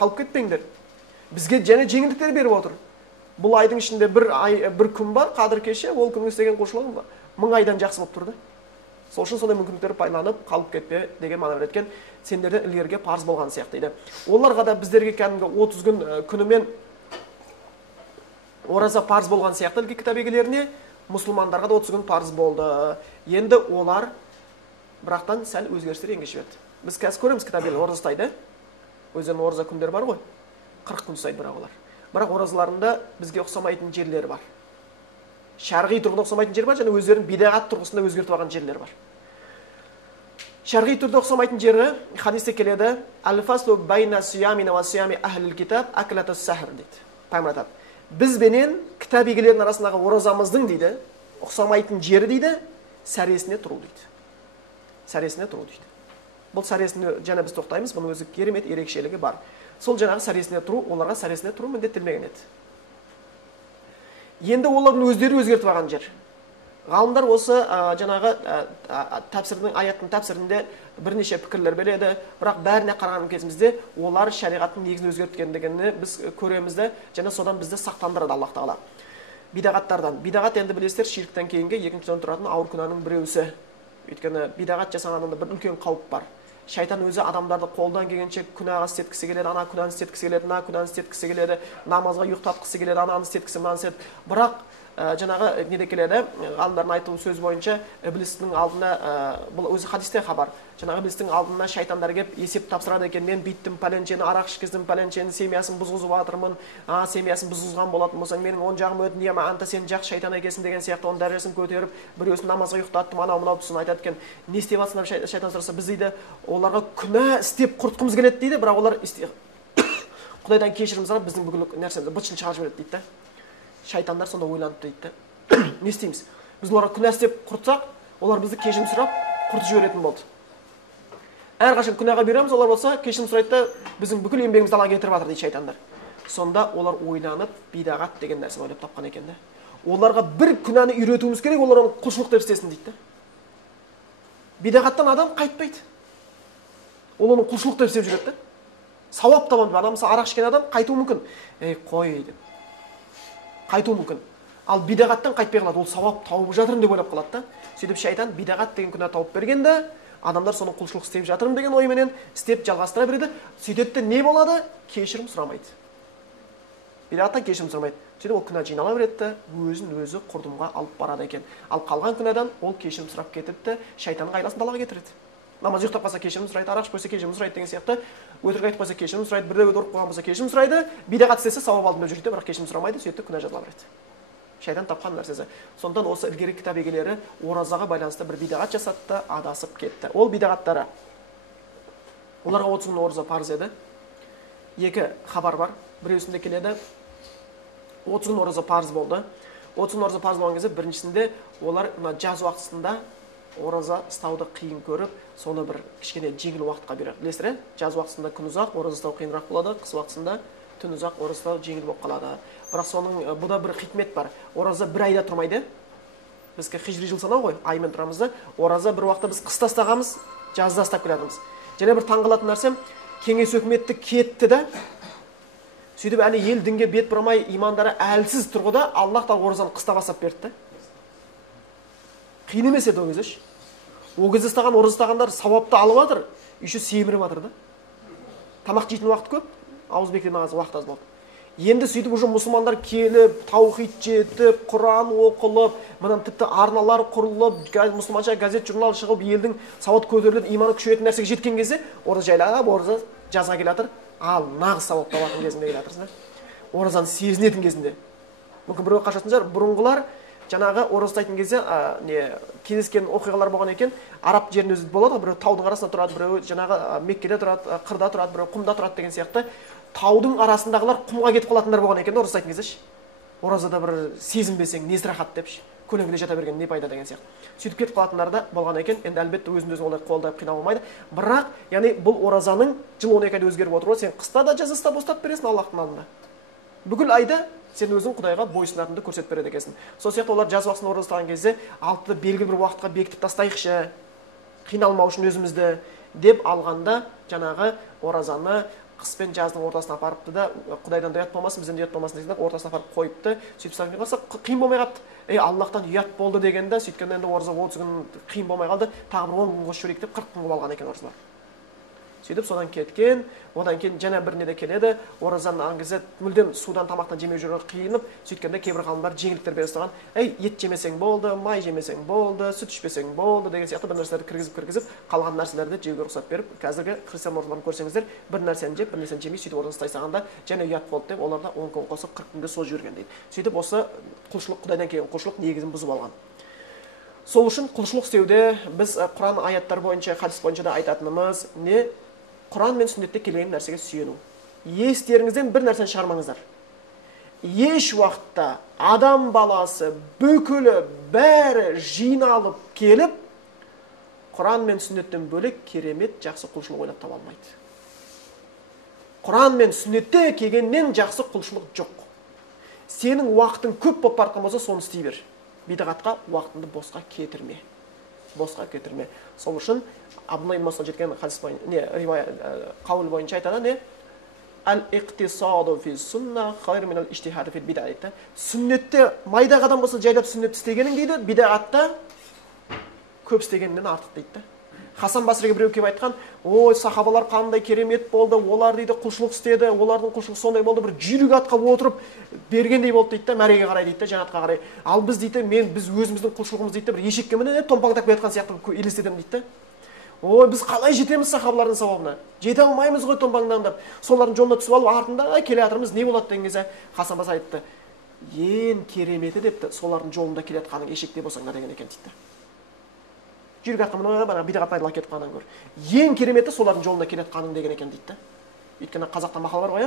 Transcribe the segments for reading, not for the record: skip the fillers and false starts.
қалып кетпеңдер. Бізге және жеңілдіктер беріп отыр. Бұл айдың ішінде бір күн бар, қадір кеше, ол күнге істеген құлшылығың 1000 айдан жақсы болып тұрды. Сол үшін сондай мүмкіндіктерді пайдаланып қалып кетпе деген мағына береді. Сендерден ілгеріге парыз болған сияқты дейді. Оларға да біздерге кәдімгі 30 күн күнімен ораза парыз болған сияқты ілгі кітап егелеріне, мұсылмандарға да 30 күн парыз болды. Енді олар бірақтан сәл өзгерістер енгізіп еді. Біз қазір көреміз кітап егелер ораза ұстайды. Өздерінің ораза күндері бар ғой. 40 күн ұстайды бірақ олар. Бірақ оразаларында бізге ұқсамайтын жерлері бар. Шарғи тұрғыда ұқсамайтын жер бар, және өздерінің бидағат тұрғысында өзгертіп алған жерлер бар. Шарғи түрде ұқсамайтын жері хадисте келеді: "Ал-фаслу байна сиямина ва сиями ахлил китаб аклатус сахр" дейді. Пайғамбар айтады: "Бізбенен кітап егелерінің арасындағы оразамыздың дейді, ұқсамайтын жері дейді, сәресіне тұру дейді." Сәресіне тұру дейді. Бұл сәресіне жаңа біз тоқтаймыз, бұның өзі керемет ерекшелігі бар. Сол жаңағы сәресіне тұру, оларға сәресіне тұру міндеттелмеген еді. Енді олардың өздері өзгертіп алған жер. Ғалымдар осы жаңағы аяттың тәпсірінде бірнеше пікірлер береді, бірақ бәріне қараған кезімізде олар шариғаттың негізін өзгерткендігін біз көреміз де, және содан бізді сақтандырады Аллах Тағала. Бидағаттардан. Бидағат енді білесіздер, ширктен кейінгі екіншіден тұратын ауыр күнәнің біреусі. Өйткені бидағат жасағанында бір үлкен қауіп бар. Шайтан өзі адамдарды қолдан келгенше күнәға істеткісі келеді, ана күнәні істеткісі келеді, мына күнәні істеткісі келеді, намазға ұйықтатқысы келеді, ананы істеткісі, мынаны істет. Бірақ жаңағы неде келеді, ғалымдардың айтуы сөз бойынша іблістің алдына, бұл өзі хадисте хабар, жаңағы іблістің алдына шайтандар келіп есеп тапсырады екен: "Мен биттім, пәленшені арақ ішкіздім, пәленшені семьясын бұзғызып жатырмын, семьясын бұзғызған болатын болсаң, менің оң жағым өтін дияма, анта сен жақсы шайтан екенсің" деген сияқты оның дәрежесін көтеріп, біреусін намазға ұйықтаттым, анау мынау тұсын айтады екен. Не істеп жатсыңдар деп шайтан сұраса, біз дейді оларға күнә істеп құртқымыз келеді дейді, бірақ олар Құдайдан кешірім сұрап біздің бүкіл нәрсемізді бытшын шығарып жібереді дейді. Шайтандар сонда ойланып дейді. Не істейміз? Біз оларға күнә істеп құртсақ, олар бізді кешірім сұрап құртып жіберетін болды. Әрқашан күнәға береміз, олар болса кешірім сұрайды да біздің бүкіл еңбегімізді далаға кетіріп жатыр дейді шайтандар. Сонда олар ойланып бидағат деген нәрсе ойлап тапқан екен де. Оларға бір күнәні үйретуіміз керек, олар оны құлшылық деп істесін дейді. Бидағаттан адам қайтпайды. Ол оны құлшылық деп істеп жүреді. Сауап табамын. Адам мысалы арақ ішкен адам қайтуы мүмкін. Қой деп. Қайтуы мүмкін. Ал бидағаттан қайтпай қалады. Ол сауап тауып жатырмын деп ойлап қалады да. Сөйтіп шайтан бидағат деген күнә тауып бергенде, адамдар соны құлшылық істеп жатырмын деген ойменен істеп жалғастыра береді. Сөйтеді не болады? Кешірім сұрамайды. Бидағаттан кешірім сұрамайды. Сөйтіп ол күнә жинала береді, өзін өзі құрдымға алып барады екен. Ал қалған күнәдан ол кешірім сұрап кетеді, шайтанның айласын далаға кетіреді. Намаз ұйықтап қалса кешірім сұрайды, арақ ішіп қойса кешірім сұрайды деген сияқты, өтірік айтып қойса кешірім сұрайды, бірде ұрып қойған болса кешірім сұрайды, бидағат істесе сауап алдым деп жүреді, бірақ кешірім сұрамайды, сөйтіп күнә жазыла береді. Шайтан тапқан нәрсесі. Сондықтан осы ілгері кітап егелері оразаға байланысты бір бидағат жасатты, адасып кетті. Ол бидағаттары. Оларға 30 күн ораза парыз еді. Екі хабар бар. Біреусінде келеді 30 күн ораза парыз болды. 30 күн ораза парыз болған кезде біріншісінде олар жаз уақытында ораза ұстауды қиын көріп, соны бір кішкене жеңіл уақытқа береді. Білесіздер, жаз уақытында күн ұзақ, ораза ұстау қиынырақ болады, қыс уақытында түн ұзақ, ораза ұстау жеңіл болып қалады. Бірақ соның бұда бір хикмет бар. Ораза бір айда тұрмайды. Бізге хижри жыл санау ғой, аймен тұрамыз да. Ораза бір уақытта біз қыста ұстағанбыз, жазда ұстап келатырмыз. Және бір таңғалатын нәрсем, кеңес өкіметі кетті да, сөйтіп әлі ел дінге бет бұрмай, имандары әлсіз тұрғыда Аллах тағала оразаны қыста бастап берді. Қиын емес еді ол кезде. Ол кезде ұстаған ораза ұстағандар сауапты алып жатыр, еще семіріп жатыр да. Тамақ жейтін уақыт көп, ауыз бекітетін уақыт аз болды. Енді сөйтіп уже мұсылмандар келіп, таухид жетіп, Құран оқылып, мынан тіпті арналар құрылып, мұсылманша газет журнал шығып, елдің сауат көтеріліп, иманы күшейетін нәрсеге жеткен кезде, ораза жайлап, ораза жазға келе жатыр. Ал нағыз сауап табатын кезінде келе жатырсыздар. Оразаны сезінетін кезінде. Мүмкін біреу қашасыңдар, бұрынғылар жаңағы ораза ұстайтын кезде кездескен оқиғалар болған екен. Араб жерінде өзі болады, біреу таудың арасында тұрады, біреу жаңағы Меккеде тұрады, қырда тұрады, біреу құмда тұрады деген сияқты. Таудың арасындағылар құмға кетіп қалатындар болған екен ораза ұстайтын кезде. Оразада бір сезінбесең, несі рахат депші. Көлеңкеде жата берген не пайда деген сияқты. Сөйтіп кетіп қалатындар да болған екен. Енді әлбетте өзін-өзін олай қолдап қинау болмайды. Бірақ, яғни бұл оразаның жыл 12 айда өзгеріп отыруы, сен қыста да жазда ұстап ұстап бересің Аллахтың алдында. Бүкіл айда сен өзің Құдайға бойсынатынды көрсетіп береді екенсің. Сол сияқты олар жаз уақытында ораза ұстаған кезде алтыда белгілі бір уақытқа бекітіп тастайықшы, қиналмау үшін өзімізді деп алғанда жаңағы оразаны қыс пен жаздың ортасына апарыпты да құдайдан да ұят болмасын бізден де ұят болмасын деген ортасына апарып қойыпты. Сөйтіп сағынып қалса қиын болмай қалыпты. Аллахтан ұят болды дегенде сөйткенде енді ораза 30 күн қиын болмай қалды, тағы бір 10 күн қосып жіберейік деп 40 күн қылып алған екен оразалар. Сөйтіп содан кеткен, одан кейін жаңа бір неде келеді, оразаны алған кезде мүлдем судан тамақтан жемей жүруге қиынып, сөйткенде кейбір ғалымдар жеңілдіктер бере бастаған. Ет жемесең болды, май жемесең болды, сүт ішпесең болды деген сияқты бір нәрселерді кіргізіп, қалған нәрселерді жеуге рұқсат беріп, қазіргі христиан оразаларын көрсеңіздер, бір нәрсені жеп, бір нәрсені жемей сөйтіп ораза ұстай салғанда және ұят болды деп, оларда 10 күн қосып 40 күнге созып жіберген дейді. Сөйтіп осы құлшылық, Құдайдан келген құлшылық негізін бұзып алған. Сол үшін құлшылық істеуде біз Құран аяттар бойынша, хадис бойынша да айтатынымыз не? Құран мен сүннетте келген нәрсеге сүйену. Естеріңізден бір нәрсені шығармаңыздар. Еш уақытта адам баласы бүкілі бәрі жиналып келіп, Құран мен сүннеттен бөлек керемет жақсы құлшылық ойлап таба алмайды. Құран мен сүннетте келгеннен жақсы құлшылық жоқ. Сенің уақытың көп болып бара жатқан болса, соны істей бер. Бидағатқа уақытыңды босқа кетірме. Сол үшін Абдулла ибн Мас'уд жеткен хадис бойынша, қаул бойынша айтады не? Ал-иқтисаду фи сунна хайр минал иштихади фил бид'a дейді. Сүннетте майда қадам болса жайлап сүннет істегенің дейді, бидағатта көп істегеннен артық дейді. Хасан Басриге біреу келіп айтқан, ой, сахабалар қандай керемет болды, олар дейді құлшылық істеді, олардың құлшылығы сондай болды, бір жүйрік атқа отырып бергендей болды дейді, мәреге қарай дейді, жәннатқа қарай. Ал біз дейді, біз өзіміздің құлшылығымыз дейді, бір ешекке мініп томпаңдап келе жатқан сияқты елестетемін дейді. Ой, біз қалай жетеміз сахабалардың сауабына? Жете алмаймыз ғой томпаңдап. Солардың жолына түсіп алып, артында келе жатырмыз, не болады деген кезде Хасан Басри айтты, ең кереметі депті, солардың жолында келе жатқаның ешекте болсаңдар деген екен дейді. Жүйрік атқа мініп бидағат пайдаланып кетіп қалғаннан гөрі. Ең кереметі солардың жолында келе жатқаның деген екен дейді. Өйткені қазақта мақал бар ғой,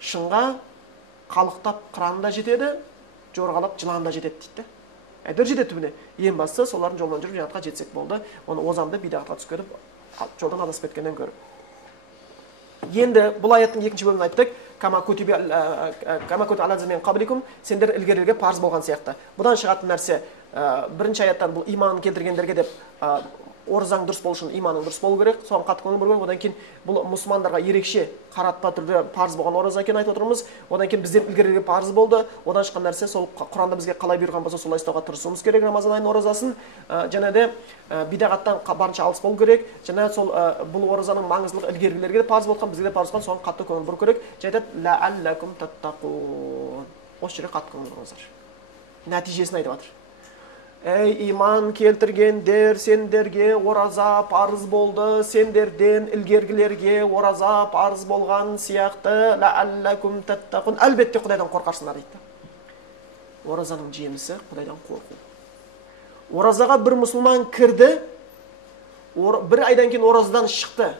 шыңға қалықтап қыран да жетеді, жорғалап жылан да жетеді дейді. Әдір жетеді түбіне. Ең бастысы солардың жолынан жүріп жәннатқа жетсек болды. Оны озамды бидағатқа түсіп кетіп, жолдан адасып кеткеннен гөрі. Енді бұл аяттың екінші бөлімін айттық. Кама кутиба алазина мин qablikum, сендер ілгерілерге парыз болған сияқты. Бұдан шығатын нәрсе бірінші аяттан бұл иманын келтіргендерге деп оразаң дұрыс болу үшін иманың дұрыс болу керек, соған қатты көңіл бөлу керек. Одан кейін бұл мұсылмандарға ерекше қаратпа түрде парыз болған ораза екенін айтып отырмыз. Одан кейін бізден ілгерілерге парыз болды. Одан шыққан нәрсе сол Құранда бізге қалай бұйырған болса солай істеуге тырысуымыз керек Рамазан айының оразасын. Және де бидағаттан барынша алыс болу керек. Және сол бұл оразаның маңыздылығы ілгерілерге де парыз болған, бізге де парыз болған, соған қатты көңіл бөлу керек. Және лааллакум таттақун. Осы жерге қатты көңіл бөліңіздер. Нәтижесін айтып жатыр. Ей иман келтіргендер, сендерге ораза парыз болды, сендерден ілгергілерге ораза парыз болған сияқты, лааллакум таттақун. Әлбетте Құдайдан қорқарсыңдар дейді. Оразаның жемісі Құдайдан қорқу. Оразаға бір мұсылман кірді, бір айдан кейін оразадан шықты.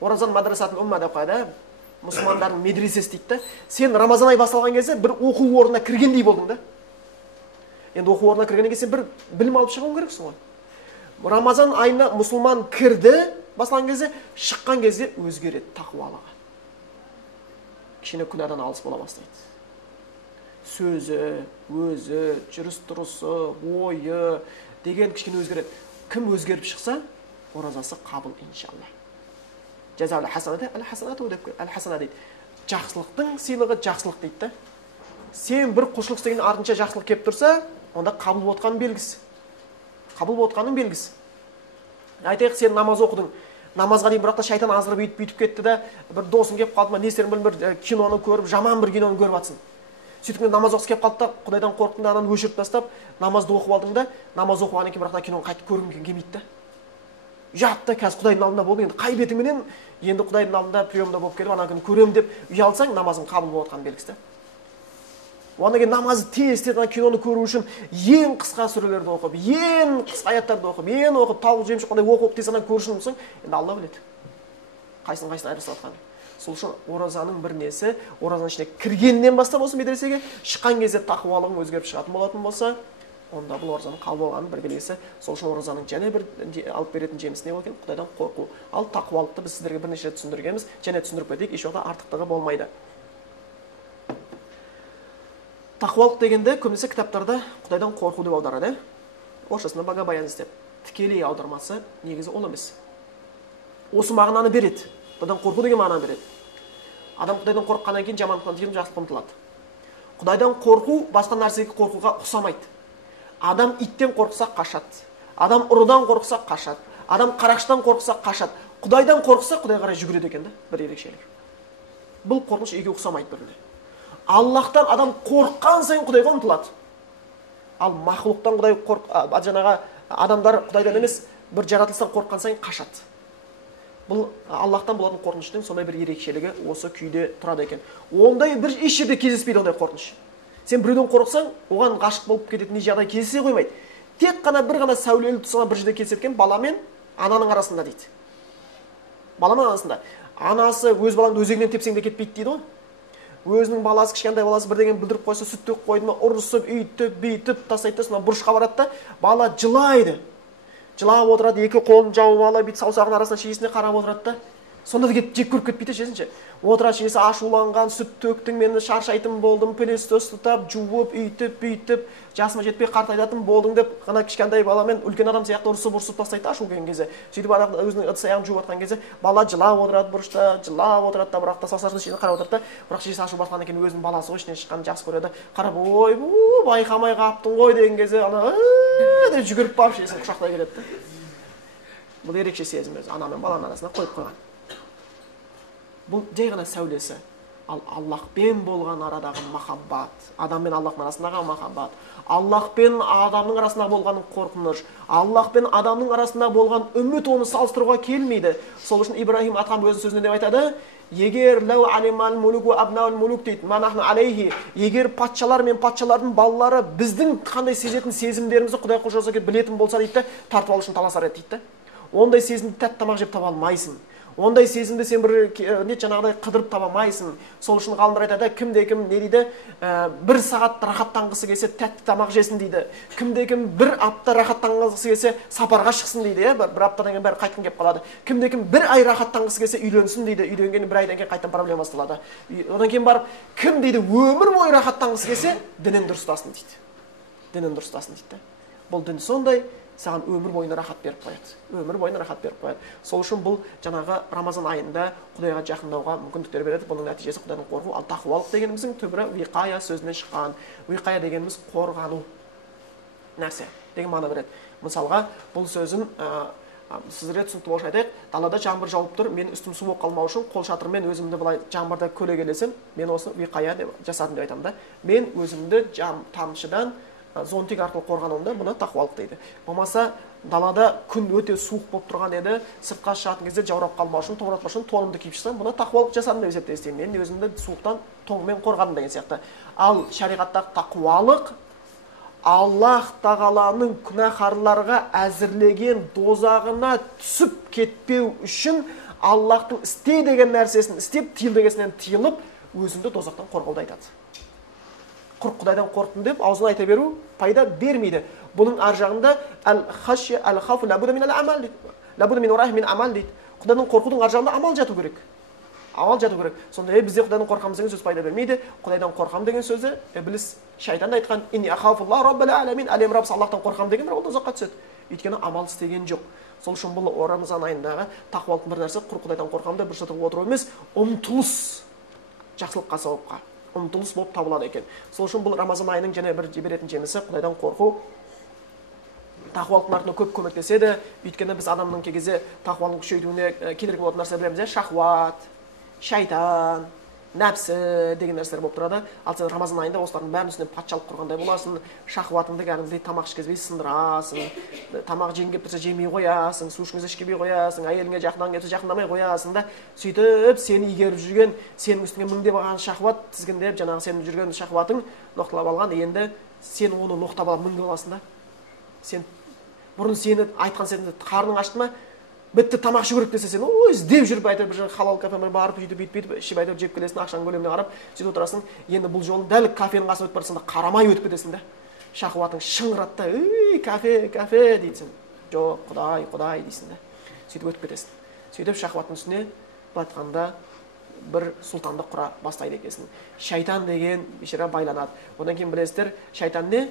Оразаның мадрасатын умма деп қойды, мұсылмандардың медресесі дейді. Сен Рамазан ай басталған кезде бір оқу орнына кіргендей болдың да. Енді оқу орнына кіргеннен кейін сен бір білім алып шығуың керексің ғой. Рамазан айына мұсылман кірді, басталған кезде, шыққан кезде өзгереді тақуалығы. Кішкене күнәдан алыс бола бастайды. Сөзі, өзі, жүріс-тұрысы, ойы деген кішкене өзгереді. Кім өзгеріп шықса, оразасы қабыл иншалла. Жазаулы хасанаты, әл-хасанаты деп қойды. Әл-хасана дейді. Жақсылықтың сыйлығы жақсылық дейді. Сен бір құлшылық істеген артынша жақсылық келіп тұрса, онда қабыл болып отқанның белгісі. Қабыл болып отқанның белгісі. Айтайық, сен намаз оқыдың. Намазға дейін бірақта шайтан азырып бүйтіп кетті де, бір досың келіп қалды ма, не істерін білмей бір киноны көріп, жаман бір киноны көріп жатсың. Сөйтіп намаз оқысы келіп қалды да, Құдайдан қорықтың да, ананы өшіріп тастап, намазды оқып алдың да, намаз оқығаннан кейін бірақта киноны қайтып көргің келмейді да. Жатты, қазір Құдайдың алдында болып, енді қай бетіменен енді Құдайдың алдында приемда болып келіп, ана күні көремін деп ұялсаң, намазың қабыл болып отқан белгісі. Одан кейін намазы тез киноны көру үшін ең қысқа сүрелерді оқып, ең қысқа аяттарды оқып, ең оқып, тауық жемші қандай оқып тез көру үшін болсаң, енді Алла біледі. Қайсының айырысып жатқанын. Сол үшін оразаның бір несі, оразаның ішіне кіргеннен бастап осы медресеге шыққан кезде тақуалығың өзгеріп шығатын болатын болса, онда бұл оразаның қабыл болғанының бір белгісі. Сол үшін оразаның және бір алып беретін жемісі не екен? Құдайдан қорқу. Ал тақуалықты біз сіздерге бірнеше рет түсіндіргенбіз, және түсіндіріп кетейік, еш уақытта артықтығы болмайды. Тақуалық дегенде көбінесе кітаптарда Құдайдан қорқу деп аударады. Орысшасында Богобоязнь деп. Тікелей аудармасы негізі ол емес. Осы мағынаны береді. Құдайдан қорқу деген мағынаны береді. Адам Құдайдан қорыққаннан кейін жамандықтан тыйылып жақсылыққа ұмтылады. Құдайдан қорқу басқа нәрсеге қорқуға ұқсамайды. Адам иттен қорықса қашады. Адам ұрыдан қорықса қашады. Адам қарақшыдан қорықса қашады. Құдайдан қорықса Құдай қарай жүгіреді екен да, бір ерекшелік. Бұл қорқыныш екеуі ұқсамайды біріне. Аллахтан адам қорыққан сайын Құдайға ұмтылады. Ал мақлуқтан жаңағы адамдар Құдайдан емес, бір жаратылыстан қорыққан сайын қашады. Бұл Аллахтан болатын қорқыныштың сондай бір ерекшелігі осы күйде тұрады екен. Ондай бір еш жерде кездеспейді ондай қорқыныш. Сен біреуден қорықсаң, оған ғашық болып кететіндей жағдай кездесе қоймайды. Тек қана бір ғана сәулелі тұсына бір жерде кездескен бала мен ананың арасында дейді. Бала мен анасында. Анасы өз балаңды өзегінен тепсең де кетпейді дейді ғой. Өзінің баласы, кішкентай баласы бірдеңені білдіріп қойса, сүт төгіп қойды ма, ұрысып, үйтіп, бүйтіп тастайды да, сонан бұрышқа барады да, бала жылайды. Жылап отырады, екі қолын жауып алып, бүйтіп саусағының арасынан шешесіне қарап отырады да. Сонда да жек көріп кетпейді шешесінше. Отырады шешесі ашуланған, сүт төктің, мені шаршайтын болдым, пілесті ұстап, жуып, үйтіп, бүйтіп, жасыма жетпей қартайтатын болдың деп, ғана кішкентай баламен үлкен адам сияқты ұрысып тастайды ашу келген кезде. Сөйтіп өзінің ыдыс-аяғын жуып жатқан кезде бала жылап отырады бұрышта, жылап отырады да, бірақ та саусағының шешесіне қарап отырады да, бірақ шешесі ашу басқаннан кейін өзінің баласы ғой, ішінен шыққанын жақсы көреді. Қарап, ой, байқамай қаптың ғой деген кезде ана деп жүгіріп барып шешесін құшақтай келеді да. Бұл ерекше сезім өзі, ана мен баланың арасына қойып қойған. Бұл жай ғана сәулесі. Ал Аллахпен болған арадағы махаббат, адам мен Аллахтың арасындағы махаббат, Аллах пен адамның арасында болған қорқыныш, Аллах пен адамның арасында болған үміт оны салыстыруға келмейді. Сол үшін Ибрахим атам өзінің сөзінде деп айтады: егер лау алимал мулук ва абнаул мулук дейді, манахну алейхи, егер патшалар мен патшалардың балалары біздің қандай сезетін сезімдерімізді Құдай қожасы білетін болса дейді, тартып алу үшін таласар еді дейді. Ондай сезімді тәтті тамақ жеп таба алмайсың. Ондай сезімді сен бір жаңағыдай қыдырып таба алмайсың. Сол үшін ғалымдар айтады, кімде-кім не дейді, бір сағат рахаттанғысы келсе тәтті тамақ жесін дейді. Кімде-кім бір апта рахаттанғысы келсе сапарға шықсын дейді. Бір аптадан кейін бәрі қайтқың келіп қалады. Кімде-кім бір ай рахаттанғысы келсе үйленсін дейді. Үйленген бір айдан кейін қайтадан проблема басталады. Одан кейін барып, кім дейді өмір бойы рахаттанғысы келсе дінін дұрыстасын дейді. Дінін дұрыстасын дейді. Бұл дін сондай, саған өмір бойына рахат беріп қояды. Өмір бойына рахат беріп қояды. Сол үшін бұл жаңағы Рамазан айында Құдайға жақындауға мүмкіндіктер береді. Бұның нәтижесі Құдайдан қорқу. Ал тақуалық дегеніміздің түбірі виқая сөзінен шыққан. Виқая дегеніміз қорғану нәрсе деген мағына береді. Мысалға, бұл сөзін сіздерге түсінікті болушы айтайық. Далада жаңбыр жауып тұр, мен үстім су болып қалмау үшін қол шатырмен өзімді былай жаңбырда көлегелесем, мен осы виқая деп жасадым деп айтамын да. Мен өзімді тамшыдан зонтик арқылы қорғануымда бұны тақуалық дейді. Болмаса, далада күн өте суық болып тұрған еді, сыртқа шығатын кезде жаурап қалмау үшін, тоңыратпау үшін тонымды киіп шықсам, бұны тақуалық жасадым деп есептеймін. Мен өзімді суықтан тоңмен қорғадым деген сияқты. Ал шариғаттағы тақуалық Аллах тағаланың күнәһарларға әзірлеген дозағына түсіп кетпеу үшін Аллахтың істе деген нәрсесін істеп, тыйыл дегеннен тыйылып, өзіңді дозақтан қорғауды айтады. Құдайдан қорықтым деп аузына айта беру пайда бермейді. Бұның ар жағында әл-хашия әл-хафу лабуда мин әл-амал дейді. Лабуда мин урайх мин амал дейді. Құдайдан қорқудың ар жағында амал жату керек. Амал жату керек. Сонда бізде Құдайдан қорқамыз деген сөз пайда бермейді. Құдайдан қорқам деген сөзі ібліс шайтан да айтқан инни ахафуллах раббал аламин, әлем раббысы Аллахтан қорқам деген ол дозаққа түседі. Өйткені амал істеген жоқ. Сол үшін бұл Рамазан айындағы тақуалықтың бір нәрсе Құдайдан қорқамды бір шатырға отыру емес, ұмтылыс жақсылыққа сауапқа. Ұмтылыс болып табылады екен. Сол үшін бұл Рамазан айының және бір беретін жемісі Құдайдан қорқу. Тақуалықтың артына көп көмектеседі. Өйткені біз адамның кей кезде тақуалықтың күшейтуіне кедергі болатын нәрсе білеміз, шахуат, шайтан, нәпсі деген нәрселер болып тұрады. Ал сен Рамазан айында осылардың бәрінің үстіне патшалық құрғандай боласың, шахуатыңды кәдімгідей тамақ ішкізбей сындырасың, тамақ жегің келіп тұрса жемей қоясың, су ішкіңсе ішкізбей қоясың, әйеліңе жақындан келсе жақындамай қоясың да, сөйтіп сені игеріп жүрген, сенің үстіңе мыңдеп алған шахуат тізгіндеп, жаңағы сенің жүрген шахуатың ноқталап алған, енді сен оны ноқтап алып мыңдеп аласың да. Сен бұрын сені айтқан сені қарның ашты ма? Бітті тамақ ішу керек десе сен іздеп жүріп әйтеуір бір халал кафеге барып бүйтіп ішіп әйтеуір жеп келесің, ақшаның көлеміне қарап сөйтіп отырасың. Енді бұл жолын дәл кафенің қасына өтіп бара жатсаң да қарамай өтіп кетесің да. Шахуатың шыңғырады да, "Ей, кафе" дейсің. "Жоқ, Құдай" дейсің да. Сөйтіп өтіп кетесің. Сөйтіп шахуаттың үстіне батқанда бір сұлтандық құра бастайды екенсің. Шайтан деген бейшара байланады. Одан кейін білесіздер, шайтан не?